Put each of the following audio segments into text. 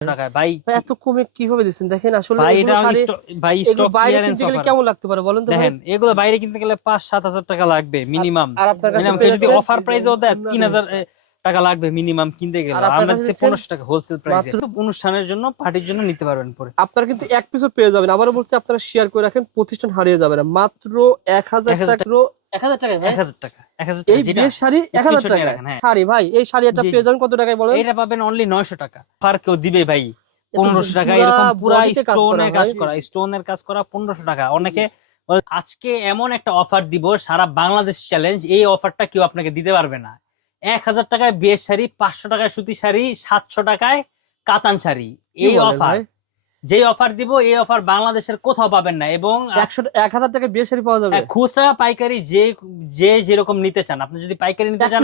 টাকায়। ভাই ভাই, এত কমে কীভাবে দিচ্ছেন? দেখেন আসলে ভাই এটা আমি শাড়ি- স্টক- ভাই স্টক ক্লিয়ারেন্স কিনতে কেমন লাগতে পারে বলেন তো দেখেন এগুলো বাইরে কিনতে গেলে পাঁচ সাত হাজার টাকা লাগবে মিনিমাম আর আপনার কাছে মিনিমাম যদি অফার প্রাইসও দেয় তিন হাজার টাকা লাগবে মিনিমাম কিনতে গেলে। আর আপনার আমরা দিচ্ছি পনেরোশো টাকা হোলসেল প্রাইসে অনুষ্ঠানের জন্য পার্টির জন্য নিতে পারবেন পরে। আপনারা কিন্তু এক পিসও পেয়ে যাবেন। আবারও বলছি আপনারা শেয়ার করে রাখেন প্রতিষ্ঠান হারিয়ে যাবে না। মাত্র এক হাজার 1000 টাকা এক হাজার টাকা এক হাজার টাকা এই বিয়ের শাড়ি এক হাজার screenshot নিয়ে টাকা হ্যাঁ। শাড়ি ভাই এই শাড়ি একটা পেয়ে যাবেন কত টাকায় বলেন? এটা পাবেন অনলি নয়শো টাকা। অফার কেউ দিবে ভাই এত পনেরোশো টাকা এরকম পুরা কাজ করা স্টোনের কাজ করা স্টোনের কাজ করা পনেরোশো টাকা। অনেকে আজকে এমন একটা অফার দিব সারা বাংলাদেশ চ্যালেঞ্জ এই অফারটা কেউ আপনাকে দিতে পারবে না। এক হাজার টাকায় বিয়ের শাড়ি পাঁচশো টাকায় সুতি শাড়ি সাতশো টাকায় কাতান শাড়ি এই অফার যেই অফার দিব এই অফার বাংলাদেশের কোথাও পাবেন না এবং একশো এক হাজার টাকা বিয়ের শাড়ি পাওয়া যাবে। হ্যাঁ, খুচরা পাইকারি যে যে যেরকম নিতে চান। আপনি যদি পাইকারি নিতে চান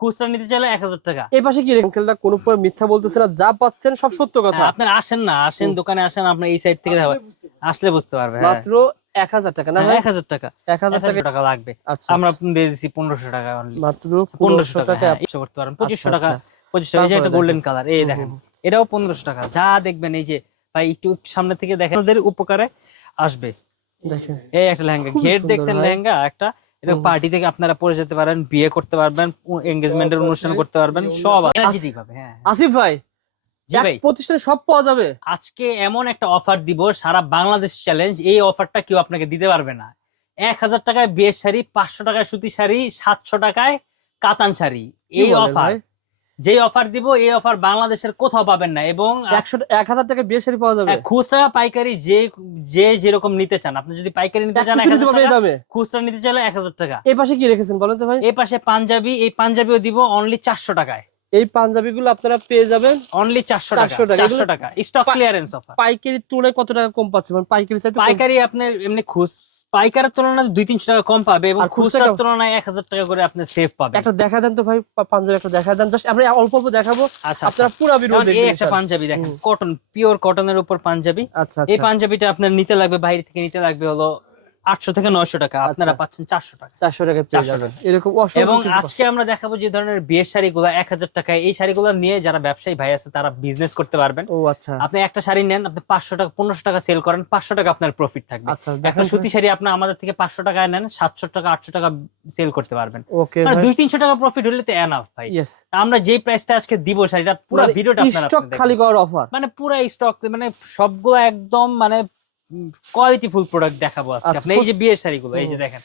খুচরা নিতে চাইলে এক হাজার টাকা। এই পাশে কি আঙ্কেলটা কোনো মিথ্যা বলতেছে না যা পাচ্ছেন সব সত্য কথা। হ্যাঁ, আপনার আসেন না আসেন দোকানে আসেন আপনার এই সাইড থেকে আসলে বুঝতে পারবে হ্যাঁ। মাত্র এক হাজার টাকা না এক হাজার টাকা। এক হাজার টাকা। টাকা লাগবে। আচ্ছা আমরা দিয়ে দিচ্ছি পনেরোশো টাকা মাত্র পনেরোশো করতে পারেন পঁচিশশো আচ্ছা, টাকা আচ্ছা। টাকা যে গোল্ডেন কালার এই দেখেন। এটাও পনেরোশো টাকা। যা দেখবেন এই যে ভাই একটু সামনে থেকে দেখেন আপনাদের উপকারে আসবে। এই একটা লেহেঙ্গা। ঘের দেখছেন। লেহেঙ্গা? একটা। এটা পার্টি থেকে আপনারা পরে যেতে পারেন বিয়ে করতে পারবেন এঙ্গেজমেন্টের অনুষ্ঠান করতে পারবেন সব হ্যাঁ। আসিফ ভাই প্রতিষ্ঠানে সব পাওয়া যাবে। আজকে এমন একটা অফার দিব সারা বাংলাদেশ চ্যালেঞ্জ এই অফারটা কেউ আপনাকে দিতে পারবে না। এক হাজার টাকায় বিয়ের শাড়ি পাঁচশো টাকায় সুতি শাড়ি সাতশো টাকায় কাতান শাড়ি। এই অফার? যে অফার দিব এই অফার বাংলাদেশের কোথাও পাবেন না এবং একশো এক হাজার টাকা বিয়ের শাড়ি পাওয়া যাবে। খুচরা পাইকারি যে যে যেরকম নিতে চান। আপনি যদি পাইকারি নিতে চান এক হাজার টাকা খুচরা নিতে চাইলে এক হাজার টাকা। এই পাশে কি রেখেছেন বলতে তো ভাই? এই পাশে পাঞ্জাবি এই পাঞ্জাবিও দিব অনলি চারশো টাকায়। এই পাঞ্জাবি গুলো আপনারা পেয়ে যাবেন অনলি চারশো টাকা। 400 টাকা। চারশো টাকা। স্টক ক্লিয়ারেন্স অফার পাইকারি তুলনায় কত টাকা কম পাচ্ছেন মানে পাইকারি চাইতে পাইকারি আপনার এমনি খুচ পাইকারের তুলনায় দুই তিনশো টাকা কম পাবে এবং খুচরার তুলনায় এক হাজার টাকা করে আপনি সেভ পাবেন। একটা দেখা দেন তো ভাই পাঞ্জাবি একটা দেখা দেন। জাস্ট আমরা অল্প অল্প দেখাবো। আচ্ছা আচ্ছা। আপনারা পুরো ভিডিও এই একটা পাঞ্জাবি দেখেন কটন পিওর কটনের উপর পাঞ্জাবি। আচ্ছা এই আচ্ছা। পাঞ্জাবিটা আপনার নিতে লাগবে বাইরে থেকে নিতে লাগবে হলো আটশো থেকে নয়শো টাকা। আপনারা আচ্ছা। পাচ্ছেন চারশো টাকা। চারশো টাকা পেয়ে 400 যাবেন। টাকা। এরকম এবং আজকে আমরা দেখাবো যে ধরনের বিয়ের শাড়িগুলো এক হাজার টাকায়। এই শাড়িগুলো নিয়ে যারা ব্যবসায়ী ভাই আছে তারা বিজনেস করতে পারবেন। ও আচ্ছা। আপনি একটা শাড়ি নেন আপনি পাঁচশো টাকা পনেরোশো টাকা সেল করেন পাঁচশো টাকা আপনার প্রফিট থাকবে। আচ্ছা একটা সুতি শাড়ি আপনি আমাদের থেকে পাঁচশো টাকায় নেন সাতশো টাকা আটশো টাকা সেল করতে পারবেন। ওকে মানে দুই তিনশো টাকা প্রফিট হলে তো এনাফ ভাই। আমরা যে প্রাইসটা আজকে দিব শাড়িটা পুরো ভিডিওটা আপনারা স্টক খালি করার অফার মানে পুরো স্টক মানে সবগুলো একদম মানে কোয়ালিটি ফুল প্রোডাক্ট দেখাবো আজকে। আচ্ছা, আপনি এই যে বিয়ের শাড়িগুলো এই যে। দেখেন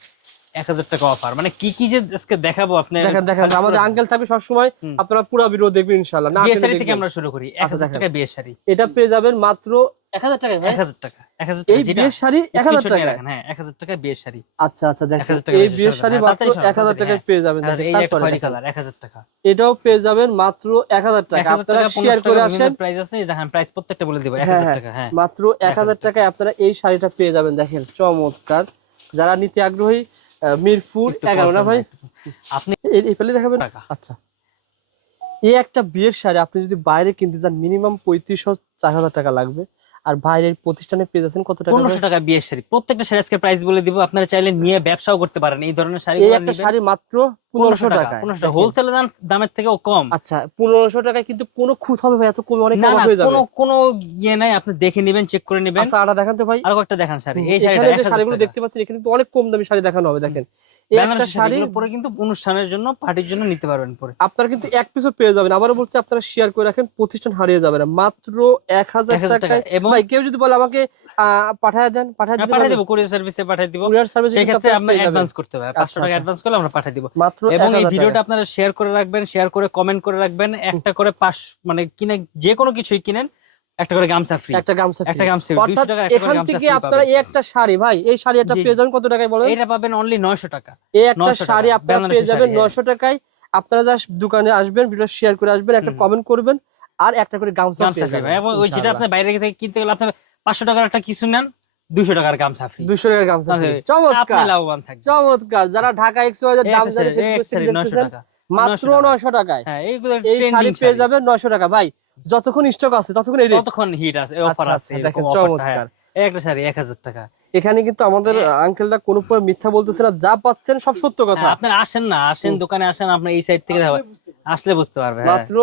এক হাজার টাকা অফার মানে কি কি যে আজকে দেখাবো আপনার দেখেন দেখেন আমাদের আঙ্কেল থাকবে সবসময় আপনারা পুরো ভিডিও দেখবেন ইনশাল্লাহ বিয়ের শাড়ি থেকে আমরা শুরু করি এক আচ্ছা, হাজার টাকা বিয়ের শাড়ি। এটা পেয়ে যাবেন মাত্র টাকা টাকা এই বিয়ের শাড়ি এক হাজার screenshot নিয়ে টাকা হ্যাঁ এক হাজার টাকা বিয়ের শাড়ি আচ্ছা আচ্ছা দেখেন এই বিয়ের শাড়ি হ্যাঁ, মাত্র তাড়াতাড়ি সরকার, এক হাজার টাকায় হ্যাঁ। পেয়ে যাবেন এই একটা খয়েরি কালার এক হাজার টাকা এটাও পেয়ে যাবেন মাত্র এক হাজার এক টাকা আপনারা শেয়ার করে আসেন প্রাইস আছে এই দেখেন প্রাইস প্রত্যেকটা বলে দিব এক হ্যাঁ, হাজার হ্যাঁ। টাকা হ্যাঁ মাত্র 1000 টাকায় আপনারা এই শাড়িটা পেয়ে যাবেন দেখেন চমৎকার যারা নিতে আগ্রহী মিরপুর একটু এগারো না ভাই আপনি এই- দেখাবেন আচ্ছা এই একটা বিয়ের শাড়ি আপনি যদি বাইরে কিনতে চান মিনিমাম পঁয়ত্রিশশো চার হাজার টাকা লাগবে আর বাইরের প্রতিষ্ঠানে পেয়ে যাচ্ছেন কত টাকা পনেরোশো টাকা বিয়ের শাড়ি। প্রত্যেকটা শাড়ি আজকে প্রাইস বলে দিব আপনারা চাইলে নিয়ে ব্যবসাও করতে পারেন এই ধরনের শাড়ি এই একটা শাড়ি মাত্র পনেরোশো টাকা পনেরোশো টাকা হোলসেল দামের থেকেও কম। আচ্ছা পনেরোশো টাকায় কিন্তু কোনো খুঁত হবে ভাই এত কমে অনেক না না কোনো কোনো ইয়ে নাই আপনি দেখে নেবেন চেক করে নেবেন। আচ্ছা আটা দেখান তো ভাই। আর কয়েকটা দেখান শাড়ি। এই শাড়িটা যে এক হাজার শাড়িগুলো দেখতে পাচ্ছেন এখানে কিন্তু অনেক কম দামি শাড়ি দেখানো হবে দেখেন। একটা শাড়ি পরে কিন্তু অনুষ্ঠানের জন্য পার্টির জন্য নিতে পারবেন পরে। আপনারা কিন্তু এক পিসও পেয়ে যাবেন। আবারও বলছি আপনারা শেয়ার করে রাখেন প্রতিষ্ঠান হারিয়ে যাবে না। মাত্র এক হাজার 1000 টাকা এবং ভাই কেউ যদি বলে আমাকে পাঠায় দেন পাঠায় হ্যাঁ, পাঠিয়ে? দেবো কুরিয়ার সার্ভিসে পাঠিয়ে দিব। কুরিয়ার সার্ভিস সেই ক্ষেত্রে অ্যাডভান্স করতে হবে। পাঁচশো আচ্ছা, টাকা আচ্ছা। অ্যাডভান্স করলে আমরা পাঠিয়ে দিব। মাত্র এবং এই ভিডিওটা আপনারা শেয়ার করে রাখবেন শেয়ার করে কমেন্ট করে রাখবেন একটা করে পাঁচ মানে কিনে যে কোনো কিছুই কিনেন একটা করে গামছা ফ্রি একটা গামছা একটা গামছা 200 অর্থাৎ টাকা একটা করে এখান থেকে আপনারা এই একটা শাড়ি ভাই এই শাড়ি একটা পেয়ে যাবেন কত টাকায় বলেন? এটা পাবেন অনলি নয়শো টাকা। এই একটা শাড়ি আপনারা পেয়ে যাবেন শাড়ি, হ্যাঁ। নশো টাকায়। আপনারা জাস্ট দোকানে আসবেন ভিডিও শেয়ার করে আসবেন একটা কমেন্ট করবেন আর একটা করে গামছা পেয়ে যাবেন এবং ওই যেটা। আপনি বাইরে থেকে কিনতে গেলে আপনার পাঁচশো টাকার একটা কিছু নেন দুশো টাকার গামছা ফ্রি 200 টাকার গামছা আপনি চমৎকার। লাভবান থাকবেন। চমৎকার। যারা ঢাকা এক্সপো এই দাম একটা জানে শাড়ি, এই একটা শাড়ি, 900 টাকা। মাত্র 900 নয়শো টাকায়। হ্যাঁ এইগুলো এই শাড়ি পেয়ে যাবেন নয়শো টাকা। ভাই যতক্ষণ স্টক আছে ততক্ষণ এই রেট কতক্ষণ হিট আছে অফার আচ্ছা, আছে আচ্ছা, এরকম হ্যাঁ চমৎকার। একটা শাড়ি এক হাজার টাকা। এখানে কিন্তু আমাদের আঙ্কেলটা কোনো পর মিথ্যা বলতেছে না যা পাচ্ছেন সব সত্য কথা। হ্যাঁ, আপনারা আসেন না আসেন দোকানে আসেন আপনি এই সাইড থেকে আসলে বুঝতে পারবে হ্যাঁ। মাত্র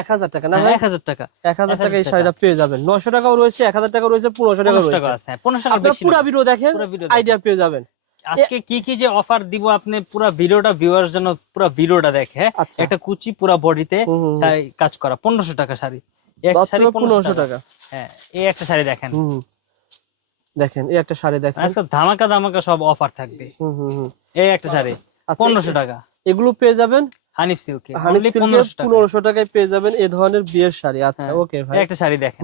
এক হাজার টাকা না ভাই? এক হাজার টাকা। এক হাজার টাকা এই শাড়িটা পেয়ে যাবেন। নশো টাকাও রয়েছে এক হাজার টাকাও রয়েছে পনেরোশো টাকা রয়েছে। টাকা আছে পনেরোশো টাকা আপনারা পুরো ভিডিও দেখেন আইডিয়া পেয়ে যাবেন। আজকে কি কি যে অফার দিব আপনি পুরো ভিডিওটা ভিউয়ার জন্য পুরো ভিডিওটা দেখে? আচ্ছা। একটা কুচি পুরো বডিতে হুম, হুম, হুম। কাজ করা পনেরোশো টাকা শাড়ি। এক শাড়ি পনেরোশো টাকা। হ্যাঁ এই একটা শাড়ি দেখেন। দেখেন এই একটা শাড়ি দেখেন। আজকে ধামাকা ধামাকা সব অফার থাকবে। এই একটা শাড়ি আচ্ছা, পনেরোশো টাকা। এগুলো পেয়ে যাবেন হানিফ সিল্কে হানিফ পনেরোশো টাকায়। পেয়ে যাবেন এই ধরনের বিয়ের শাড়ি। আচ্ছা হ্যাঁ। ওকে ভাই। একটা শাড়ি দেখেন।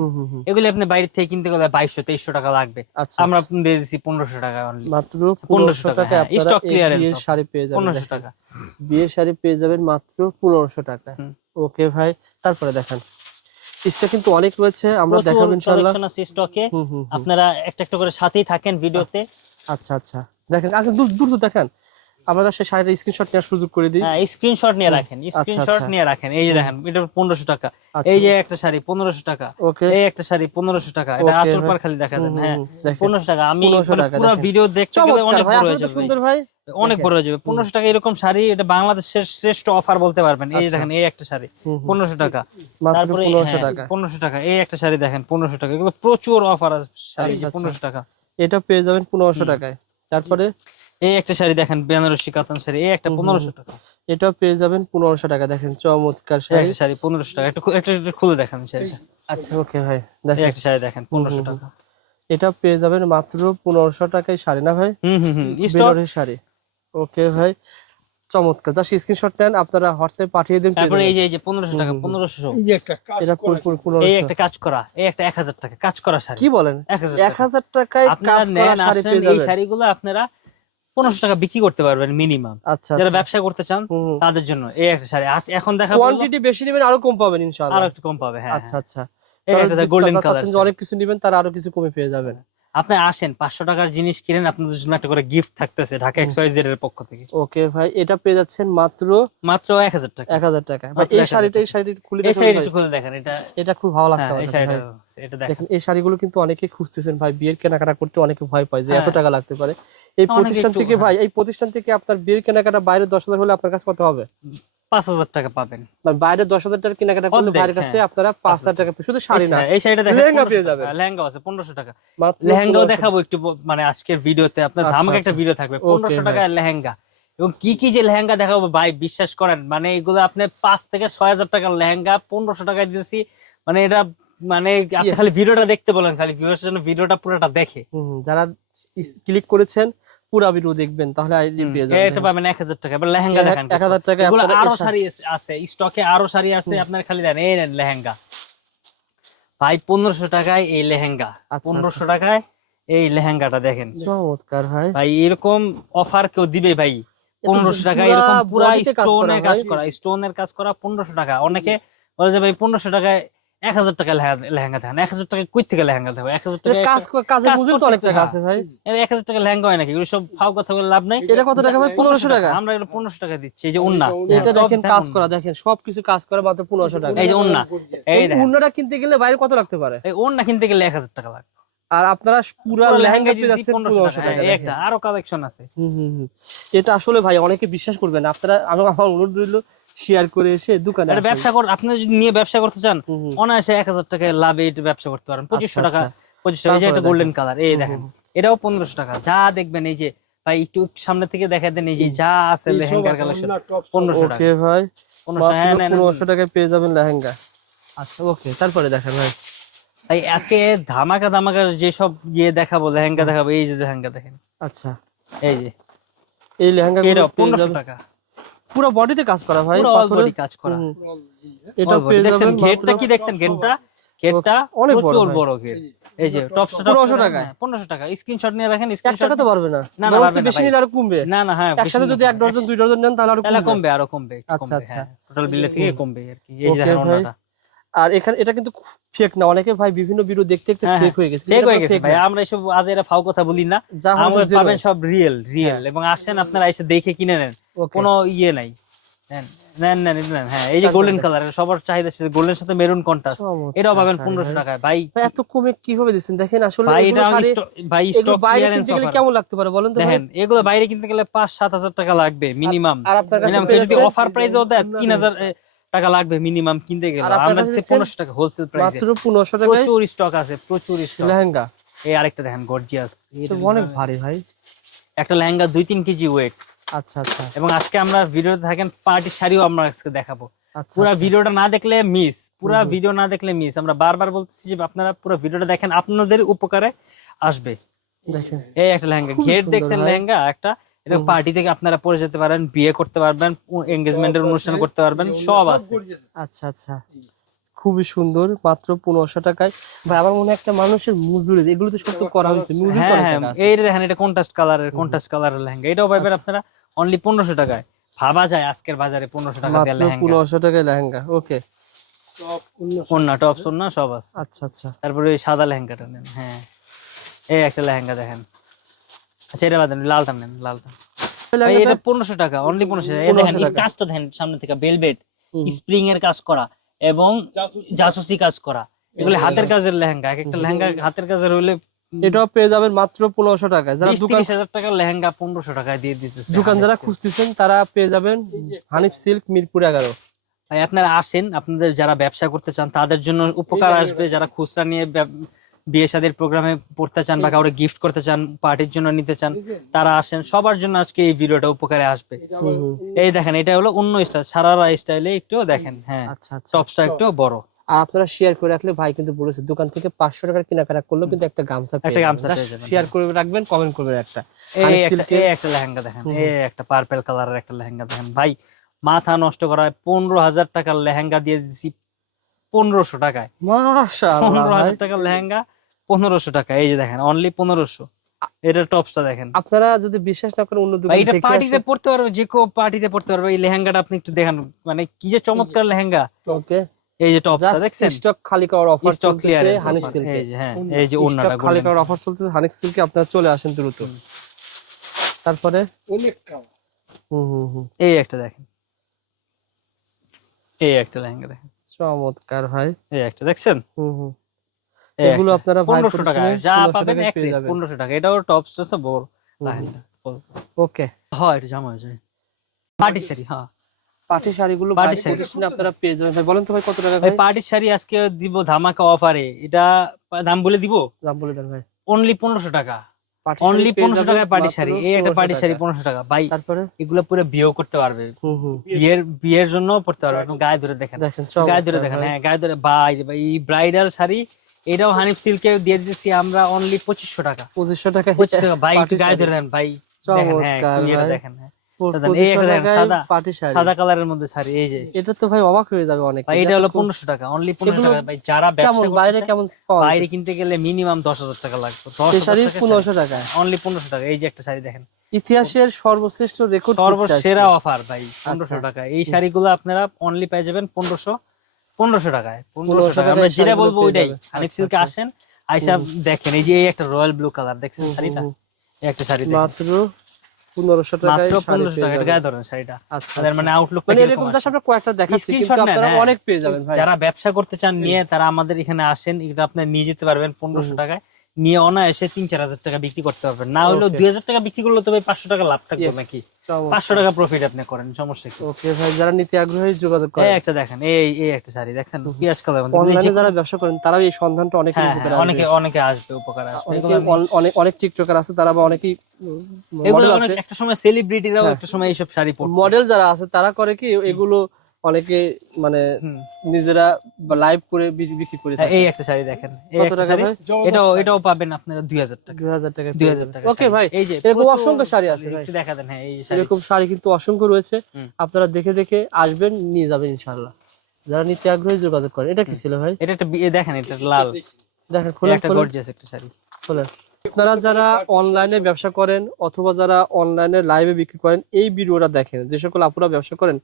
এগুলি আপনি বাইরে থেকে কিনতে গেলে বাইশশো তেইশশো টাকা লাগবে। আচ্ছা আমরা দিয়ে দিচ্ছি পনেরোশো টাকা অনলি মাত্র 1500 পনেরোশো টাকা, টাকায় হ্যাঁ, বিয়ের শাড়ি পেয়ে যাবেন। টাকা। বিয়ের শাড়ি পেয়ে যাবেন মাত্র পনেরোশো টাকা। ওকে ভাই তারপরে দেখেন পিসটা কিন্তু অনেক রয়েছে আমরা দেখাবো আছে স্টকে। আপনারা একটা একটা করে সাথেই থাকেন ভিডিওতে। আচ্ছা আচ্ছা। দেখেন আগে দূর দূর দেখেন আমরা সেই শাড়িটা স্ক্রিনশট নেওয়ার সুযোগ করে দিই। হ্যাঁ স্ক্রিনশট নিয়ে রাখেন স্ক্রিনশট আচ্ছা। নিয়ে রাখেন। এই যে দেখেন এটা পনেরোশো টাকা। আচ্ছা। এই যে একটা শাড়ি পনেরোশো টাকা। ওকে। এই একটা শাড়ি পনেরোশো টাকা। এটা আঁচল পার খালি দেখা দেন হ্যাঁ। পনেরোশো টাকা। আমি 1500 মানে পুরো ভিডিও দেখতে গেলে অনেক বড় হয়ে যাবে। সুন্দর ভাই। অনেক বড় হয়ে যাবে। পনেরোশো টাকা এরকম শাড়ি এটা বাংলাদেশের শ্রেষ্ঠ অফার বলতে পারবেন। এই আচ্ছা। দেখেন এই একটা শাড়ি। পনেরোশো টাকা। তারপরে পনেরোশো টাকা। পনেরোশো টাকা। এই একটা শাড়ি দেখেন পনেরোশো টাকা। এগুলো প্রচুর অফার আছে শাড়ি আচ্ছা, আচ্ছা। পনেরোশো টাকা। এটা পেয়ে যাবেন পনেরোশো টাকায়। তারপরে? এই একটা শাড়ি দেখেন বেনারসি কাতান শাড়ি এই একটা পনেরোশো টাকা। এটাও পেয়ে যাবেন পনেরোশো টাকা দেখেন চমৎকার শাড়ি। শাড়ি পনেরোশো টাকা একটু একটু একটু খুলে দেখান শাড়িটা। আচ্ছা ওকে ভাই দেখেন। একটা শাড়ি দেখেন পনেরোশো টাকা। এটা পেয়ে যাবেন মাত্র পনেরোশো টাকায় শাড়ি না ভাই? হুম হুম হুম শাড়ি। ওকে ভাই চমৎকার। জাস্ট স্ক্রিনশট নেন আপনারা হোয়াটসঅ্যাপ পাঠিয়ে দিন তারপরে এই যে এই যে পনেরোশো টাকা পনেরোশো এটা পুরো- পুরো- এই একটা কাজ করা এই একটা এক হাজার টাকা কাজ করা শাড়ি। কি বলেন? এক হাজার এক হাজার টাকায় কাজ করা শাড়ি এই শাড়িগুলো আপনারা পনেরোশো টাকা বিক্রি করতে পারবেন মিনিমাম আচ্ছা যারা আচ্ছা। ব্যবসা করতে চান তাদের জন্য এই একটা শাড়ি। এখন দেখা কোয়ান্টিটি বেশি নেবেন আরও কম পাবেন ইনশাআল্লাহ। আরও একটু কম পাবে হ্যাঁ আচ্ছা আচ্ছা। এই গোল্ডেন কালার অনেক কিছু নেবেন তার আরও কিছু কমে পেয়ে যাবেন। আপনি আসেন পাঁচশো টাকার জিনিস কিনেন আপনাদের জন্য একটা করে গিফট থাকতেছে ঢাকা এক্স ওয়াই জেড এর পক্ষ থেকে। ওকে ভাই এটা পেয়ে যাচ্ছেন মাত্র মাত্র এক হাজার টাকা। এক হাজার টাকা। এই শাড়িটা এই শাড়িটা একটু খুলে এই শাড়িটা খুলে দেখেন এটা এটা খুব ভালো লাগছে হ্যাঁ, এই শাড়িটা এটা দেখেন। এই শাড়িগুলো কিন্তু অনেকে খুঁজতেছেন ভাই বিয়ের কেনাকাটা করতে অনেকে ভয় পায় যে এত হ্যাঁ। টাকা লাগতে পারে। এই প্রতিষ্ঠান থেকে ভাই এই প্রতিষ্ঠান থেকে আপনার বিয়ের কেনাকাটা বাইরে দশ হাজার হলে আপনার কাছে কত হবে? পাঁচ হাজার টাকা পাবেন মানে বাইরে দশ হাজার টাকার কেনাকাটা করলে বাইরের কাছে হ্যাঁ। আপনারা পাঁচ হাজার টাকা শুধু শাড়ি না এই শাড়িটা দেখেন লেহেঙ্গা পেয়ে যাবেন। লেহেঙ্গা আছে পনেরোশো টাকা লেহেঙ্গাও দেখাবো একটু মানে আজকের ভিডিওতে আপনার আচ্ছা, ধামাকা একটা আচ্ছা। ভিডিও থাকবে পনেরোশো ভাই। লেহেঙ্গা এবং কি কি যে লেহেঙ্গা দেখাবো ভাই বিশ্বাস করেন মানে এগুলো আপনি পাঁচ থেকে ছয় হাজার টাকার লেহেঙ্গা পনেরোশো টাকায় দিয়েছি মানে এটা মানে আপনি. খালি ভিডিওটা দেখতে বলেন খালি ভিউয়ার্সের জন্য ভিডিওটা পুরোটা দেখে যারা ক্লিক করেছেন পুরা ভিডিও দেখবেন তাহলে আইডি পেয়ে এটা পাবেন এক হাজার টাকা এবার লেহেঙ্গা এক- দেখান এক হাজার এগুলো আরও শাড়ি আছে- স্টকে আরও শাড়ি আছে আপনার খালি দেন এই নেন লেহেঙ্গা। ভাই পনেরোশো টাকায় এই লেহেঙ্গা। আচ্ছা, পনেরোশো টাকায় এই লেহেঙ্গাটা দেখেন। চমৎকার ভাই। ভাই এরকম অফার কেউ দিবে ভাই? পনেরোশো টাকা এরকম পুরা স্টোনের কাজ করা স্টোনের কাজ করা পনেরোশো টাকা। অনেকে বলে যে ভাই পনেরোশো টাকায় এক হাজার টাকা লেহেঙ্গা- দেন এক হাজার টাকা কই থেকে লেহেঙ্গা এক হাজার টাকা কাজ ক- কাজের তো অনেক টাকা আছে ভাই। এক হাজার টাকা লেহেঙ্গা হয় নাকি? এগুলো সব ফাও কথা বলে লাভ নাই। এটা কত টাকা ভাই? পনেরোশো টাকা। আমরা এগুলো পনেরোশো টাকা দিচ্ছি। এই যে উন্না। এটা দেখেন কাজ করা দেখেন সবকিছু কাজ করা মাত্র পনেরোশো টাকা। এই যে উন্না। এই উন্নাটা কিনতে গেলে বাইরে কত লাগতে পারে? এই ওন্না কিনতে গেলে এক হাজার টাকা লাগবে। আর আপনারা পুরো লেহেঙ্গা পেয়ে যাচ্ছেন টাকা। একটা আরও কালেকশন আছে। হুম, হুম, হুম। এটা আসলে ভাই অনেকে বিশ্বাস করবে না। আপনারা আমি আমার অনুরোধ রইল শেয়ার করে এসে দোকানে এটা ব্যবসা কর আপনি যদি নিয়ে ব্যবসা করতে চান। অনায়াসে এক হাজার টাকায় লাভে এটা ব্যবসা করতে পারেন। পঁচিশশো আচ্ছা, টাকা আচ্ছা। পঁচিশশো টাকা এই যে তারপরে একটা গোল্ডেন কালার এই দেখেন। এটাও পনেরোশো টাকা। যা দেখবেন এই যে ভাই একটু সামনে থেকে দেখা দেন এই যে যা আছে লেহেঙ্গার কালেকশন পনেরোশো টাকা। ওকে ভাই পনেরোশো হ্যাঁ। পনেরোশো টাকায় পেয়ে যাবেন লেহেঙ্গা। আচ্ছা ওকে তারপরে দেখেন ভাই। ভাই আজকে ধামাকা ধামাকা যেসব ইয়ে দেখাবো লেহেঙ্গা দেখাবো এই যে লেহেঙ্গা দেখেন। আচ্ছা। এই যে। এই লেহেঙ্গা এটা পনেরোশো টাকা। পুরো বডিতে কাজ করা ভাই পুরো all পাথরের। কাজ করা। এটা পেয়ে যাবেন গেটটা কি দেখছেন? গেটটা গেটটা অনেক বড় বড় গেট এই যে টপসটা 1500 টাকায়? পনেরোশো টাকা। স্ক্রিনশট নিয়ে রাখেন এক স্ক্রিনশট টাকা তো পারবে না। না, না, পারবে না বেশি নিলে আরও কমবে। না না হ্যাঁ একসাথে যদি এক ডজন দুই ডজন নেন তাহলে আরও কমবে। আরও কমবে আচ্ছা, আচ্ছা। হ্যাঁ টোটাল বিলে থেকে কমবে আর কি। এই যে আর এখানে এটা কিন্তু ফেক না। অনেকে ভাই বিভিন্ন ভিডিও দেখতে দেখতে হ্যাঁ, ফেক হয়ে গেছে। ঠিক এটা হয়ে গেছে ভাই। আমরা এসব আজ এরা ফাও কথা বলি না। আমরা পাবেন সব রিয়েল রিয়েল এবং আসেন আপনারা এসে দেখে কিনে নেন. কোনো ইয়ে নাই। নেন নেন নেন হ্যাঁ এই যে গোল্ডেন। কালার সবার চাহিদা গোল্ডেন সাথে মেরুন কন্ট্রাস্ট এটাও পাবেন পনেরোশো। টাকায়। ভাই এত কমে কীভাবে দিচ্ছেন? দেখেন আসলে ভাই এটা আমি ভাই স্টক ক্লিয়ারেন্স অফার কেমন লাগতে পারে বলেন তো দেখেন এগুলো বাইরে কিনতে গেলে পাঁচ সাত হাজার টাকা লাগবে মিনিমাম আর আপনার কাছে যদি অফার প্রাইসও দেয় তিন হাজার এ, টাকা লাগবে মিনিমাম কিনতে গেলে। আমরা দিচ্ছি পনেরোশো টাকা হোলসেল প্রাইসে মাত্র পনেরোশো টাকায় প্রচুর স্টক আছে প্রচুর স্টক লেহেঙ্গা। এই আরেকটা দেখেন গর্জিয়াস অনেক ভারী ভাই। একটা লেহেঙ্গা দুই তিন কেজি ওয়েট আচ্ছা আচ্ছা। এবং আজকে আমরা ভিডিওতে থাকেন পার্টি শাড়িও আমরা আজকে দেখাবো। পুরা পুরো আচ্ছা। ভিডিওটা না দেখলে মিস পুরো। ভিডিও না দেখলে মিস আমরা বারবার বলতেছি যে আপনারা পুরো ভিডিওটা দেখেন আপনাদের উপকারে আসবে। এই একটা লেহেঙ্গা ঘের দেখছেন লেহেঙ্গা? একটা এটা পার্টি থেকে আপনারা পরে যেতে পারেন বিয়ে করতে পারবেন এঙ্গেজমেন্টের অনুষ্ঠান করতে পারবেন সব আছে। আচ্ছা আচ্ছা। খুবই সুন্দর মাত্র পনেরোশো টাকায়। ভাই আমার মনে হয় একটা মানুষের মজুরি এগুলো তো তো করা হয়েছে মজুরি হ্যাঁ করা হ্যাঁ। আছে। এই দেখেন এটা কন্ট্রাস্ট কালারের কন্ট্রাস্ট কালারের লেহেঙ্গা। এটাও পাইবেন আপনারা অনলি পনেরোশো টাকায়। ভাবা যায় আজকের বাজারে পনেরোশো টাকা দিয়ে মাত্র লেহেঙ্গা। পনেরোশো টাকায় লেহেঙ্গা ওকে। ওন্না টপ সোন্না সব আছে। আচ্ছা আচ্ছা। তারপরে ওই সাদা লেহেঙ্গাটা নেন হ্যাঁ। এই একটা লেহেঙ্গা দেখেন। আচ্ছা এটা বাদেন লালটা নেন লালটা। এটা পনেরোশো টাকা অনলি পনেরোশো টাকা। দেখেন 1500 এই টাকা। কাজটা দেখেন সামনে থেকে বেলভেট হুম। স্প্রিং এর কাজ করা এবং জাসুসি। কাজ করা। এগুলো হাতের কাজের লেহেঙ্গা এক একটা লেহেঙ্গা হাতের কাজের হইলে এটাও পেয়ে যাবেন মাত্র পনেরোশো টাকায় যারা দোকান হাজার টাকার লেহেঙ্গা পনেরোশো টাকায় দিয়ে দিতেছে দোকান যারা খুঁজতেছেন তারা পেয়ে যাবেন হানিফ সিল্ক মিরপুর এগারো। আপনারা আসেন আপনাদের যারা ব্যবসা করতে চান তাদের জন্য উপকার আসবে যারা খুচরা নিয়ে বিয়ে শাদীর প্রোগ্রামে পড়তে চান বা কাউকে গিফট করতে চান পার্টির জন্য নিতে চান তারা আসেন। সবার জন্য আজকে এই ভিডিওটা উপকারে আসবে। এই দেখেন এটা হলো অন্য স্টাইল সারারা স্টাইলে একটু দেখেন হ্যাঁ। আচ্ছা আচ্ছা। টপসটা একটু বড়। আর আপনারা শেয়ার করে রাখলে ভাই কিন্তু বলেছে দোকান থেকে পাঁচশো টাকার কেনাকাটা করলেও কিন্তু একটা গামছা একটা গামছা শেয়ার করে রাখবেন কমেন্ট করবেন একটা। এই একটা এই একটা লেহেঙ্গা দেখেন এই একটা পার্পেল কালারের একটা লেহেঙ্গা দেখেন। ভাই মাথা নষ্ট করা পনেরো হাজার টাকার লেহেঙ্গা দিয়ে দিছি পনেরোশো টাকায়। পনেরো হাজার টাকা লেহেঙ্গা পনেরোশো টাকা এই যে দেখেন অনলি পনেরোশো। এটা টপসটা দেখেন। আপনারা যদি বিশ্বাস না করেন অন্য এটা পার্টিতে পড়তে পারবে যে কেউ পার্টিতে পড়তে পারবে এই লেহেঙ্গাটা আপনি একটু দেখেন। মানে কি যে চমৎকার লেহেঙ্গা। ওকে। এই যে টপসটা দেখছেন? স্টক খালি করার অফার স্টক ক্লিয়ার হানিফ সিল্কে এই যে হ্যাঁ এই যে ওন্নাটা স্টক খালি করার অফার চলতেছে হানিফ সিল্কে আপনারা চলে আসেন দ্রুত। তারপরে? হুম হুম হুম। এই একটা দেখেন। এই একটা লেহেঙ্গা দেখেন। চমৎকার ভাই। এই একটা দেখছেন? হুম হুম। এগুলো আপনারা ভাই পনেরোশো টাকা। যা পাবেন এক পেয়ে যাবেন। পনেরোশো টাকা। এটাও টপস আছে বড়। ওকে। হয় এটা জামা যায়। পার্টি শাড়ি হ্যাঁ। পাটি শাড়িগুলো পাটি শাড়ি। আপনারা পেয়ে যাবেন ভাই। বলেন তো ভাই কত টাকা ভাই পার্টির শাড়ি আজকে দিব ধামাকা অফারে। এটা দাম বলে দিব? দাম বলে দেন ভাই। অনলি পনেরোশো টাকা। পাটি অনলি পনেরোশো টাকায় পাটি শাড়ি এই একটা পাটি শাড়ি পনেরোশো টাকা। ভাই তারপরে? এগুলো পুরো বিয়েও করতে পারবে। হুম হুম বিয়ের বিয়ের জন্য পড়তে পারবে। গায়ে ধরে দেখেন। দেখেন গায়ে ধরে দেখেন। হ্যাঁ গায়ে ধরে। ভাই এই ব্রাইডাল শাড়ি এটাও হানিফ সিল্কে দিয়ে দিচ্ছি আমরা অনলি পঁচিশশো টাকা। পঁচিশশো টাকা পঁচিশ টাকা। ভাই একটু গায়ে ধরে দেন ভাই। দেখেন হ্যাঁ। দেখেন হ্যাঁ। পো- দাদা, এই একটা 2500 দেখেন, টাকায় সাদা। কালারের মধ্যে শাড়ি এই যে। এটা তো ভাই অবাক হয়ে যাবে অনেক। এটা হলো পনেরোশো টাকা অনলি পনেরোশো টাকা। ভাই যারা বাইরে কেমন বাইরে কিনতে গেলে মিনিমাম দশ হাজার টাকা লাগবে। দশ শাড়ি পনেরোশো টাকায়। অনলি পনেরোশো টাকা এই যে একটা শাড়ি দেখেন। ইতিহাসের সর্বশ্রেষ্ঠ রেকর্ড সর্বসেরা অফার ভাই পনেরোশো আচ্ছা। টাকা। এই শাড়িগুলো আপনারা অনলি পেয়ে যাবেন পনেরোশো পনেরোশো টাকায় পনেরোশো টাকা আমরা যেটা বলব ওইটাই। হানিফ আচ্ছা, সিল্কে আচ্ছা। আসেন আইসা দেখেন এই যে এই একটা রয়্যাল ব্লু কালার দেখছেন শাড়িটা? একটা শাড়ি মাত্র পনেরোশো টাকায় পনেরোশো টাকা গায়ে ধরেন শাড়িটা। তাদের। মানে আউটলুক মানে এরকম জাস্ট আমরা কয়েকটা দেখাচ্ছি কিন্তু আপনারা। অনেক পেয়ে যাবেন যারা ব্যবসা করতে চান নিয়ে তারা আমাদের এখানে আসেন এটা আপনি নিয়ে যেতে পারবেন পনেরোশো টাকায়। নিয়ে অনায়াসে তিন চার হাজার টাকা বিক্রি করতে পারবেন। না হলেও দুই হাজার টাকা বিক্রি করলে তবে পাঁচশো টাকা লাভ থাকবে নাকি? পাঁচশো টাকা প্রফিট আপনি করেন সমস্যা কি? ওকে ভাই যারা নিতে আগ্রহী যোগাযোগ এই করেন একটা দেখেন এই এই একটা শাড়ি দেখছেন? পিয়াজ কালার মধ্যে। অনলাইনে যারা ব্যবসা করেন তারাও এই সন্ধানটা অনেক হ্যাঁ হ্যাঁ, অনেকে অনেকে আসবে উপকার আসবে। অনেক অনেক টিকটকার আছে তারা বা অনেকেই এগুলো অনেক একটা সময় সেলিব্রিটিরাও হ্যাঁ। একটা সময় এইসব শাড়ি পরতো। মডেল যারা আছে তারা করে কি এগুলো অনেকে মানে নিজেরা লাইভ করে বিক্রি করে হ্যাঁ, থাকে। এই একটা শাড়ি দেখেন এই একটা শাড়ি? ভাই? এটাও এটাও পাবেন আপনারা দুই হাজার টাকা। দুই হাজার টাকা দুই হাজার টাকা ওকে ভাই এই যে এরকম অসংখ্য শাড়ি আছে ভাই। একটু দেখা দেন হ্যাঁ এই শাড়ি। এরকম শাড়ি কিন্তু অসংখ্য রয়েছে। আপনারা দেখে দেখে আসবেন নিয়ে যাবেন ইনশাল্লাহ যারা নিতে আগ্রহী যোগাযোগ করেন এটা কি ছিল ভাই? এটা একটা দেখেন এটা লাল। দেখেন খোলেন একটা গর্জিয়াস একটা শাড়ি। খোলেন। আপনারা যারা অনলাইনে ব্যবসা করেন অথবা যারা অনলাইনে লাইভে বিক্রি করেন এই ভিডিওটা দেখেন। যে সকল আপুরা ব্যবসা করেন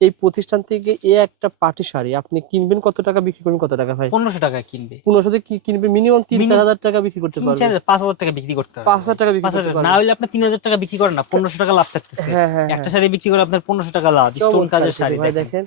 এই প্রতিষ্ঠান থেকে এই একটা পাটি শাড়ি আপনি কিনবেন কত টাকা বিক্রি করবেন কত টাকা ভাই? পনেরোশো টাকা কিনবে। পনেরোশো থেকে কি- কিনবেন মিনিমাম তিন চার হাজার টাকা বিক্রি করতে পারবেন। পাঁচ হাজার টাকা বিক্রি করতে পাঁচ হাজার টাকা বিক্রি করতে না হলে আপনি তিন হাজার টাকা বিক্রি করেন না পনেরোশো টাকা লাভ থাকতেছে। হ্যাঁ হ্যাঁ একটা শাড়ি বিক্রি করে আপনার পনেরোশো টাকা লাভ স্টোন কাজের শাড়ি ভাই দেখেন।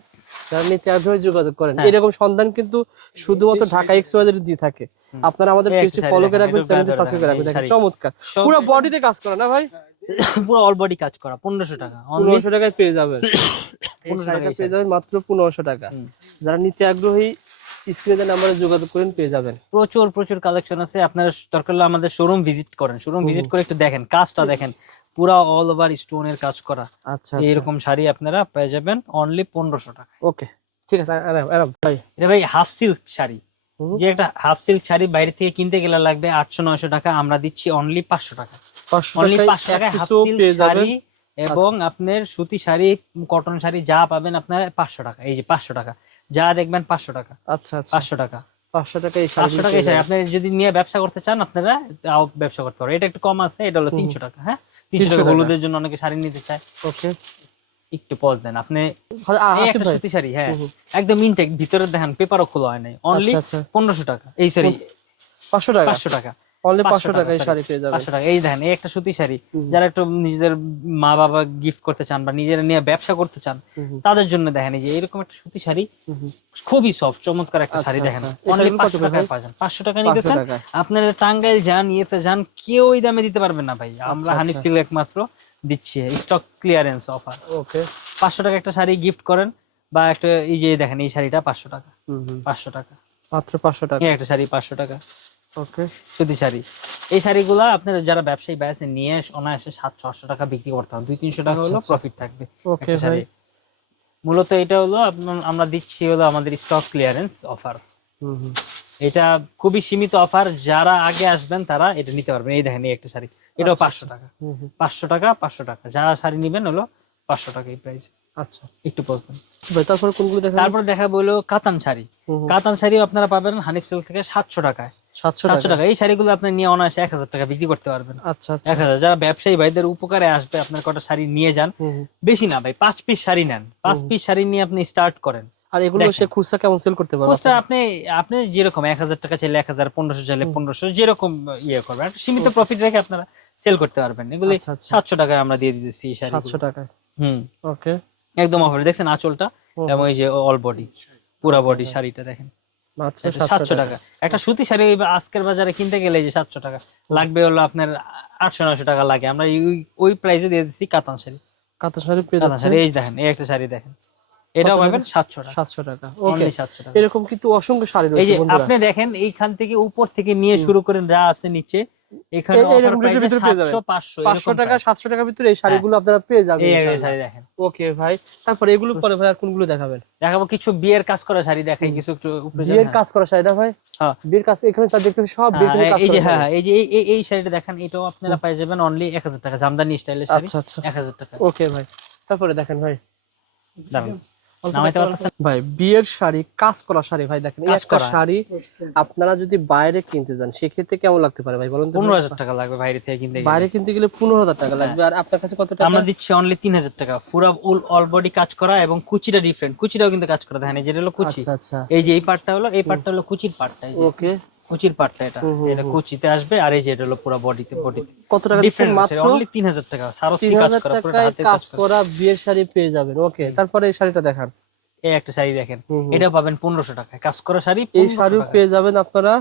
যোগাযোগ করেন। হ্যাঁ। এরকম সন্ধান কিন্তু শুধুমাত্র ঢাকা এক্স ওয়াইজের দিয়ে থাকে। আপনারা আমাদের পেজটি ফলো করে রাখবেন চ্যানেলটি সাবস্ক্রাইব করে ধরে দেখেন, দেখেন চমৎকার। পুরো বডিতে কাজ করে না ভাই? পুরো অল বডি কাজ করা পনেরোশো টাকা পনেরোশো টাকায় পেয়ে যাবেন। 1500 টাকায় পেয়ে যাবেন মাত্র পনেরোশো টাকা। যারা নিতে আগ্রহী স্ক্রিনে নাম্বারে যোগাযোগ করেন পেয়ে যাবেন। প্রচুর প্রচুর কালেকশন আছে। আপনারা দরকার হলে আমাদের শোরুম ভিজিট করেন। শোরুম ভিজিট করে একটু দেখেন কাজটা দেখেন। পুরা অল ওভার স্টোনের কাজ করা। আচ্ছা এরকম শাড়ি আপনারা পেয়ে যাবেন অনলি পনেরোশো টাকা। ওকে ঠিক আছে ভাই এটা ভাই হাফ সিল্ক শাড়ি। যে একটা হাফ সিল্ক শাড়ি বাইরে থেকে কিনতে গেলে লাগবে আটশো নয়শো টাকা আমরা দিচ্ছি অনলি পাঁচশো টাকা। অনলি পাঁচশো টাকায় হাফ সিল্ক শাড়ি এবং আপনার সুতি শাড়ি কটন শাড়ি যা পাবেন আপনার পাঁচশো টাকা এই যে পাঁচশো টাকা। যা দেখবেন পাঁচশো টাকা আচ্ছা আচ্ছা। পাঁচশো টাকা। পাঁচশো টাকা এই পাঁচশো টাকা এই শাড়ি। আপনি যদি নিয়ে ব্যবসা করতে চান আপনারা ব্যবসা করতে পারেন এটা একটু কম আছে এটা হলো তিনশো টাকা হ্যাঁ? তিনশো টাকা টাকা। হলুদের জন্য অনেকে শাড়ি নিতে চায়। ওকে। একটু পজ দেন। আপনি একটা সুতি শাড়ি হ্যাঁ। একদম ইনটেক ভিতরে দেখেন পেপারও খোলা হয় নাই। অনলি আচ্ছা, আচ্ছা। পনেরোশো টাকা। এই সরি পাঁচশো টাকা? পাঁচশো টাকা। অনলি পাঁচশো টাকা, টাকা এই শাড়ি পেয়ে যাবেন। পাঁচশো টাকা। এই দেখেন এই একটা সুতি শাড়ি। যারা একটু নিজেদের মা বাবা গিফট করতে চান বা নিজেরা নিয়ে ব্যবসা করতে চান তাদের জন্য দেখেন এই যে এরকম একটা সুতি শাড়ি। খুবই সফট চমৎকার একটা শাড়ি দেখেন। আচ্ছা। অনলি পাঁচশো করে টাকায় পাচ্ছেন। পাঁচশো টাকা নিতেছেন? আপনারা টাঙ্গাইল যান ইয়েতে যান কেউ ওই দামে দিতে পারবেন না ভাই। আমরা হানিফ। সিল্ক একমাত্র। দিচ্ছি স্টক ক্লিয়ারেন্স অফার ওকে পাঁচশো টাকা একটা শাড়ি গিফট করেন বা একটা এই যে দেখেন এই শাড়িটা পাঁচশো টাকা। পাঁচশো টাকা। মাত্র পাঁচশো টাকা। একটা শাড়ি পাঁচশো টাকা। ওকে সুতি শাড়ি। এই শাড়িগুলো আপনার যারা ব্যবসায়ী ব্যাসে নিয়ে অনায়াসে সাতশো আটশো টাকা বিক্রি করতে হবে। দুই তিনশো টাকা আচ্ছা, হলো আচ্ছা। প্রফিট থাকবে ওকে শাড়ি। মূলত এটা হলো আপনার- আমরা দিচ্ছি হলো আমাদের স্টক ক্লিয়ারেন্স অফার হুম, হুম। এটা খুবই সীমিত অফার যারা আগে আসবেন তারা এটা নিতে পারবেন। এই দেখেন এই একটা শাড়ি। এটাও আচ্ছা, পাঁচশো টাকা। পাঁচশো টাকা পাঁচশো টাকা। যা শাড়ি নিবেন হলো পাঁচশো টাকা এই প্রাইস আচ্ছা। একটু বলবেন। তারপরে কোনগুলো দেখা তারপর দেখা বলল কাতান শাড়ি। কাতান শাড়িও আপনারা পাবেন হানিফ সিল্ক থেকে সাতশো টাকায়। সাতশো টাকা এই শাড়িগুলো আপনি নিয়ে অনায়াসে এক হাজার টাকা বিক্রি করতে পারবেন। আচ্ছা আচ্ছা। এক হাজার। যারা ব্যবসায়ী ভাইদের উপকারে আসবে আপনার কটা শাড়ি নিয়ে যান। বেশি না ভাই পাঁচ পিস শাড়ি নেন। পাঁচ পিস শাড়ি নিয়ে আপনি স্টার্ট করেন। আর এগুলো সে খুচরা কেমন সেল করতে পারবে? কোর্সটা আপনি আপনি যেরকম এক হাজার টাকা চাইলে এক হাজার পনেরোশো চাইলে পনেরোশো যেরকম ইয়ে করবেন একটা সীমিত প্রফিট রেখে আপনারা সেল করতে পারবেন। এগুলি আচ্ছা, আচ্ছা। সাতশো টাকায় আমরা দিয়ে দিতেছি এই শাড়ি সাতশো টাকায়? হুম। ওকে। একদম অফার দেখছেন আঁচলটা? এবং এই যে অল বডি পুরা বডি শাড়িটা দেখেন। সাতশো টাকা। একটা সুতি শাড়ি আজকের বাজারে কিনতে গেলে যে সাতশো টাকা লাগবে হলো আপনার আটশো নয়শো টাকা লাগে। আমরা ওই- প্রাইসে দিয়ে দিচ্ছি কাতান শাড়ি। কাঁথা শাড়ি কাতান শাড়ি এই দেখেন এই একটা শাড়ি দেখেন। এটাও পাবেন? সাতশো টাকা। সাতশো টাকা। ওকে অনলি সাতশো টাকা। এরকম কিন্তু অসংখ্য শাড়ি এই যে আপনি দেখেন এইখান থেকে উপর থেকে নিয়ে শুরু করেন যা আছে নিচে এখানে অফার প্রাইসে ভিতরে পেয়ে যাবেন। সাতশো পাঁচশো পাঁচশো টাকা সাতশো টাকার ভিতরে এই শাড়িগুলো আপনারা পেয়ে যাবেন এই শাড়ি দেখেন। ওকে ভাই। তারপরে এগুলো পরে ভাই আর কোনগুলো দেখাবেন? দেখাবো কিছু বিয়ের কাজ করা শাড়ি দেখাই কিছু একটু উপরে বিয়ের হ্যাঁ। কাজ করা শাড়িটা ভাই? হ্যাঁ। বিয়ের কাজ এখানে যা দেখতেছি সব বিয়ের হ্যাঁ, কাজ এই যে হ্যাঁ হ্যাঁ, এই যে এই- এই শাড়িটা দেখেন এটাও আপনারা পেয়ে যাবেন অনলি এক হাজার টাকা জামদানি স্টাইলের শাড়ি আচ্ছা আচ্ছা। এক হাজার টাকা। ওকে ভাই। তারপরে দেখেন ভাই। পারতেছেন ভাই বিয়ের শাড়ি কাজ করা শাড়ি ভাই দেখেন একটা করা। শাড়ি আপনারা যদি বাইরে কিনতে যান সেক্ষেত্রে কেমন লাগতে পারে ভাই বলুন পনেরো হাজার টাকা লাগবে বাইরে থেকে কিনতে বাইরে কিনতে গেলে পনেরো হাজার টাকা লাগবে আর আপনার কাছে কত টাকা? আমরা দিচ্ছি অনলি তিন হাজার টাকা। পুরো অল বডি কাজ করা এবং কুচিটা ডিফারেন্ট কুচিটাও কিন্তু কাজ করা দেখেন যেটা হলো কুচি। আচ্ছা আচ্ছা। এই যে এই পার্টটা হলো এই পার্টটা হলো কুচির পার্টটা ওকে কুচির পার্টটা এটা। এটা কুচিতে আসবে আর এই যে এটা হলো পুরো বডিতে বডিতে। কত টাকা ডিফারেন্ট মাত্র? অনলি তিন হাজার টাকা। সারস্বতী কাজ করা পুরো হাতে কাজ করা। বিয়ের শাড়ি পেয়ে যাবেন। ওকে তারপরে এই শাড়িটা দেখান। এই একটা শাড়ি দেখেন। এটা পাবেন পনেরোশো টাকায় কাজ করা শাড়ি এই 1500 শাড়িও পেয়ে যাবেন আপনারা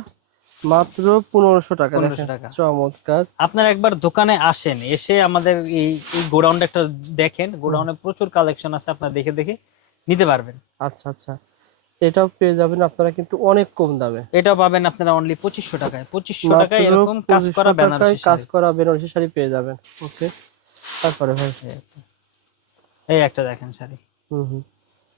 মাত্র পনেরোশো টাকা। 1500 টাকা। চমৎকার। আপনারা একবার দোকানে আসেন এসে আমাদের এই এই গোডাউনটা একটা দেখেন। গোডাউনে প্রচুর কালেকশন আছে আপনারা দেখে দেখে নিতে পারবেন। আচ্ছা আচ্ছা। এটাও পেয়ে যাবেন আপনারা কিন্তু অনেক কম দামে। এটাও পাবেন আপনারা অনলি পঁচিশশো টাকায়। পঁচিশশো টাকায় এরকম কাজ করা বেনারসি কাজ শাড়ি। করা বেনারসি শাড়ি পেয়ে যাবেন। ওকে তারপরে ভাই। এই একটা দেখেন শাড়ি। হুম হুম।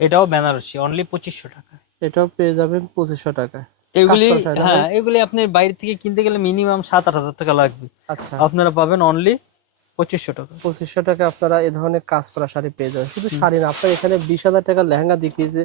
এটাও বেনারসি অনলি পঁচিশশো টাকা এটাও পেয়ে যাবেন পঁচিশশো টাকা এগুলি হ্যাঁ এগুলি আপনি বাইরে থেকে কিনতে গেলে মিনিমাম সাত আট হাজার টাকা লাগবে। আচ্ছা। আপনারা পাবেন অনলি পঁচিশশো টাকা। পঁচিশশো টাকা আপনারা এই ধরনের কাজ করা শাড়ি পেয়ে যাবেন। শুধু শাড়ি না আপনার এখানে বিশ হাজার টাকার লেহেঙ্গা দেখিয়েছে।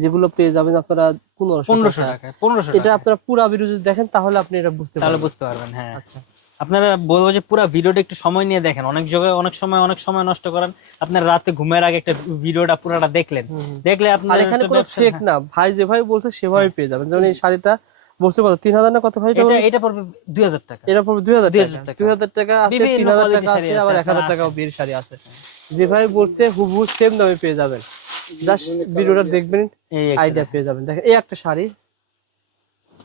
যেগুলো পেয়ে যাবেন আপনারা পনেরোশো পনেরোশো টাকা পনেরোশো এটা আপনারা পুরো ভিডিও যদি দেখেন তাহলে আপনি এটা বুঝতে তাহলে বুঝতে পারবেন হ্যাঁ। আচ্ছা। আপনারা বলব যে পুরো ভিডিওটা একটু সময় নিয়ে দেখেন। অনেক জায়গায় অনেক সময় অনেক সময় নষ্ট করেন। আপনার রাতে ঘুমের আগে একটা ভিডিওটা পুরোটা দেখলেন। দেখলে আপনার এখানে কোনো ফেক না। ভাই যেভাবে বলছে সেভাবে পেয়ে যাবেন। যেমন এই শাড়িটা বলছে কত? তিন হাজার না কত ভাই এটা এটা পড়বে দুই হাজার টাকা। এটা পড়বে দুই হাজার 2000 টাকা। টাকা। দুই হাজার টাকা আছে তিন হাজার টাকা আছে আবার এক হাজার আপনারা টাকাও বিয়ের শাড়ি আছে। যেভাবে বলছে হুবহু সেম দামে পেয়ে যাবেন। জাস্ট ভিডিওটা দেখবেন এই আইডিয়া পেয়ে যাবেন। দেখেন এই একটা শাড়ি।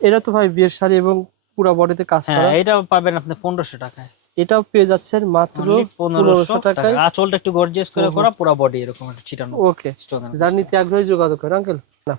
এটা তো ভাই বিয়ের শাড়ি এবং পুরো বডিতে কাজ হ্যাঁ করা। এটা পাবেন আপনি পনেরোশো টাকায়। এটাও পেয়ে যাচ্ছেন মাত্র পনেরোশো টাকায়। আঁচলটা একটু গর্জিয়াস করে। করা পুরো বডি এরকম একটা ছিটানো ওকে যার নিতে আগ্রহী যোগাযোগ করেন আঙ্কেল না।